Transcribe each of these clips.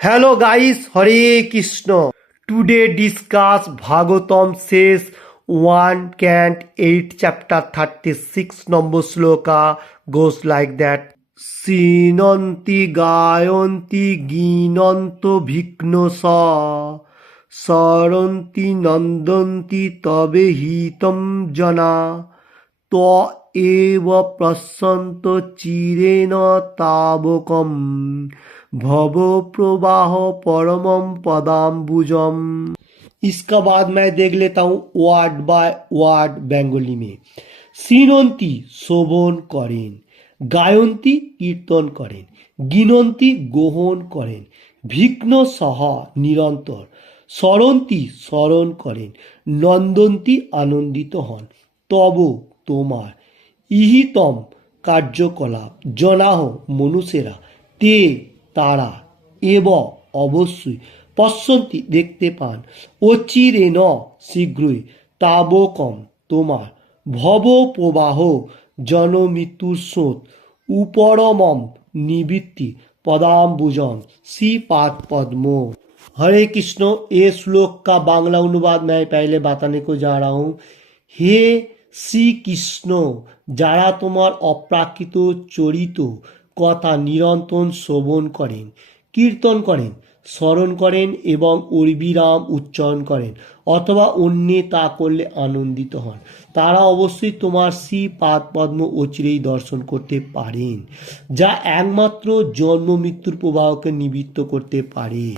Hello guys, Hare Krishna. Today discuss Bhagavatam says 1 Cant 8 chapter 36 number sloka goes like that. Sinanti gayanti ginanto bhikno sa saranti nandanti tabe hitam jana to eva prasanto chirena tabokam भव प्रवाह परमम पदाम्बुजम। इसका बाद मैं देख लेता हूँ word by word Bengali में। সিনন্তি শোভন করেন, গায়ন্তি কীর্তন করেন, গিনন্তি গ্রহণ করেন, ভিঘ্ন সহ নিরন্তর, স্মরন্তি স্মরণ করেন, নন্দন্তি আনন্দিত হন, তব তোমার, ইহিতম কার্যকলাপ, জনাহ মনুষ্যেরা, তে তারা, এব অবশ্যই, পশ্যন্তি দেখতে পান, অচিরেণ শীঘ্রই, তাবকম তোমার, ভব প্রবাহ জনমৃত্যুর স্রোত, উপরমম निवृत्ति पदाम्बुजन श्रीपाद पद्म। हरे कृष्ण। ये श्लोक का बांग्ला अनुवाद मैं पहले बताने को जा रहा हूँ। हे श्री कृष्ण, যারা তোমার অপ্রাকৃত চরিত কথা নিরন্তর শ্রবণ করেন, কীর্তন করেন, স্মরণ করেন এবং অবিরাম উচ্চারণ করেন অথবা অন্যে তা করলে আনন্দিত হন, তারা অবশ্যই তোমার শ্রী পাদ পদ্ম অচিরেই দর্শন করতে পারেন, যা একমাত্র জন্ম মৃত্যুর প্রবাহকে নিবৃত্ত করতে পারে।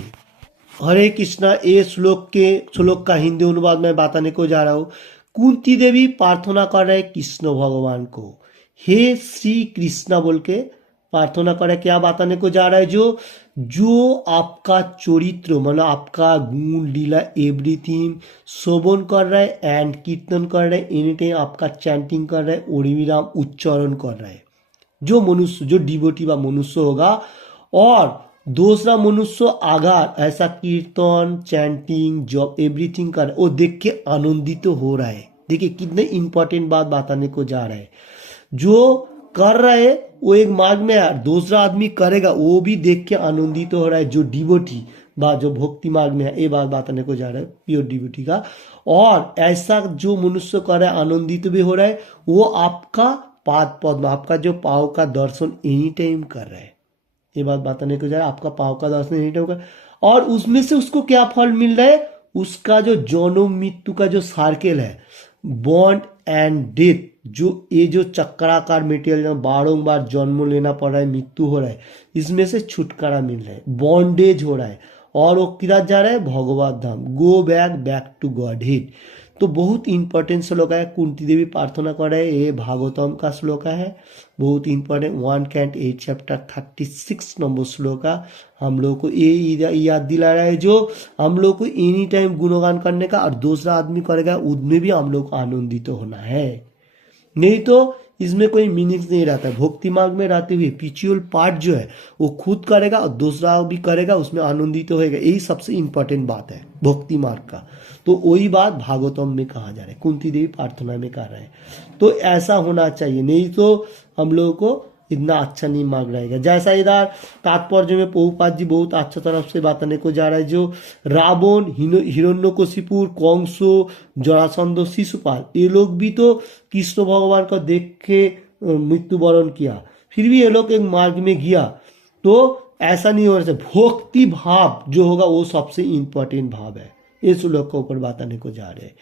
हरे कृष्णा। ये श्लोक का हिंदी अनुवाद मैं बताने को जा रहा हूँ। कुंती देवी प्रार्थना कर रहे कृष्ण भगवान को, हे श्री कृष्णा बोल के प्रार्थना कर रहे, क्या बताने को जा रहा है, जो आपका चरित्र मतलब आपका गुण लीला एवरीथिंग श्रवण कर रहा है एंड कीर्तन कर रहा है, एनी टाइम आपका चैंटिंग कर रहा है, अविराम उच्चारण कर रहा है, जो मनुष्य जो डिवोटी व मनुष्य होगा और दूसरा मनुष्य अगर ऐसा कीर्तन चैंटिंग जॉब एवरीथिंग कर वो देख के आनंदित हो रहा है। देखिए कितने इंपॉर्टेंट बात बताने को जा रहा है। जो कर रहा है वो एक मार्ग में है, दूसरा आदमी करेगा वो भी देख के आनंदित हो रहा है, जो डिवोटी बा जो भक्ति मार्ग में है, ये बात बताने को जा रहा है प्योर डिवोटी का। और ऐसा जो मनुष्य कर रहा है आनंदित भी हो रहा है, वो आपका पाद पद्म आपका जो पाव का दर्शन एनी टाइम कर रहा है। ये बात बताने को जा रहा है, आपका पाव का दर्शन एनी टाइम कर, और उसमें से उसको क्या फल मिल रहा है, उसका जो जन्म मृत्यु का जो सर्कल है, बॉन्ड एंड डेथ, जो ये जो चक्राकार मेटेरियल बारंबार जन्म लेना पड़ रहा है, मृत्यु हो रहा है, इसमें से छुटकारा मिल रहा है, बॉन्डेज हो रहा है, और वो किधर जा रहा है, Bhagwat Dham, go back to godhead. तो बहुत इंपॉर्टेंट श्लोक है, कुंती देवी प्रार्थना कर रहे, ये भागवतम का श्लोक है, बहुत इंपॉर्टेंट 1 Cant 8 चैप्टर 36 नंबर श्लोक है। हम लोग को ये याद दिला रहा है, जो हम लोग को एनी टाइम गुणगान करने का, और दूसरा आदमी करेगा उसमें भी हम लोग को आनंदित होना है, नहीं तो इसमें कोई मीनिंग नहीं रहता है। भक्ति मार्ग में रहते हुए पिछुअल पार्ट जो है वो खुद करेगा और दूसरा भी करेगा, उसमें आनंदित होएगा, यही सबसे इंपॉर्टेंट बात है भक्ति मार्ग का। तो वही बात भागवतम में कहा जा रहा है, कुंती देवी प्रार्थना में कर रहे हैं। तो ऐसा होना चाहिए, नहीं तो हम लोगों को इतना अच्छा नहीं मार्ग रहेगा। जैसा इधर तात्पर्य में प्रभुपाद जी बहुत अच्छा तरफ से बताने को जा रहा है, जो रावण, हिरण्यकशिपु, कंसो, जरासंध, शिशुपाल, ये लोग भी तो कृष्ण भगवान को देख के मृत्युवरण किया, फिर भी ये लोग एक मार्ग में गया। तो ऐसा नहीं होना चाहिए। भक्ति भाव जो होगा वो सबसे इंपॉर्टेंट भाव है, इस लोग के ऊपर बताने को जा रहे हैं।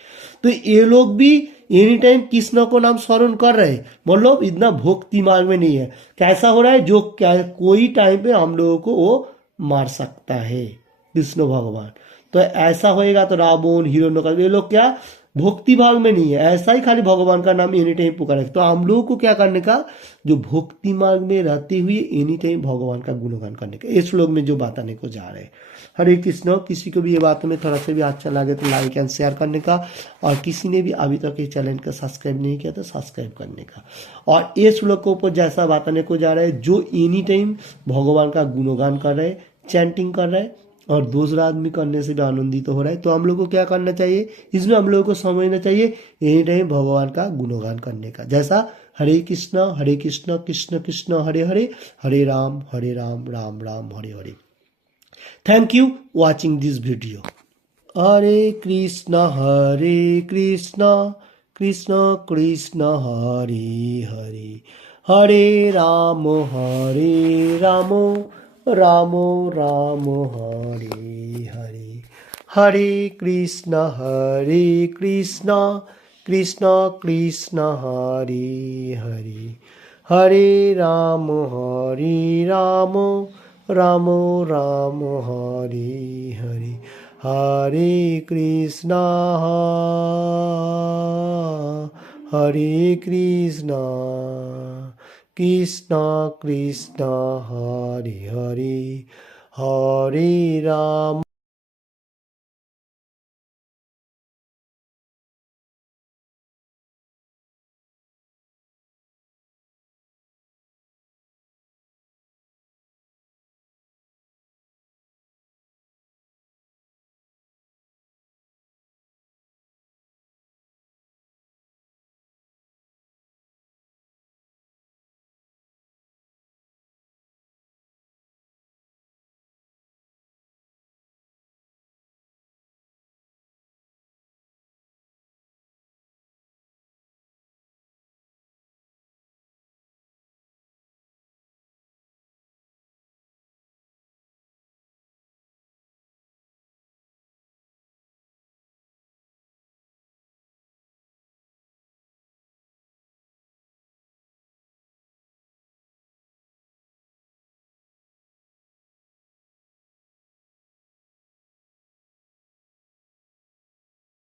तो ये लोग भी एनी टाइम कृष्ण को नाम स्मरण कर रहे हैं, मतलब इतना भक्ति मार्ग में नहीं है। कैसा हो रहा है, जो कोई टाइम पे हम लोगों को वो मार सकता है कृष्ण भगवान। तो ऐसा होएगा तो रावण, हिरण्यकशिपु, ये लोग क्या भक्ति भाग में नहीं है, ऐसा ही खाली भगवान का नाम एनी टाइम पुकारे। तो हम लोगों को क्या करने का, जो भक्ति मार्ग में रहते हुए एनी टाइम भगवान का गुणगान करने का, इस श्लोक में जो बताने को जा रहे हैं। हरे कृष्ण। किसी को भी ये बात में थोड़ा सा भी अच्छा लगे तो लाइक एंड शेयर करने का, और किसी ने भी अभी तक इस चैनल का सब्सक्राइब नहीं किया तो सब्सक्राइब करने का। और ये श्लोक के ऊपर जैसा बताने को जा रहा है, जो एनी टाइम भगवान का गुणगान कर रहे, चैंटिंग कर रहे, और दूसरा आदमी करने से भी आनंदित हो रहा है, तो हम लोग को क्या करना चाहिए, इसमें हम लोगों को समझना चाहिए एनी टाइम भगवान का गुणगान करने का। जैसा हरे कृष्ण कृष्ण कृष्ण हरे हरे, हरे Ram Ram Ram Hare Hare. Thank you watching this video. Hare Krishna, Krishna Krishna, Hare Hare, Hare Rama, Rama Rama, Hare Hare. Hare Krishna, Krishna Krishna, Hare Hare, Hare Rama, Rama Rama, Hare Hare. Hare Krishna, Hare Krishna, Krishna Krishna, Hare Hare, Hare Rama.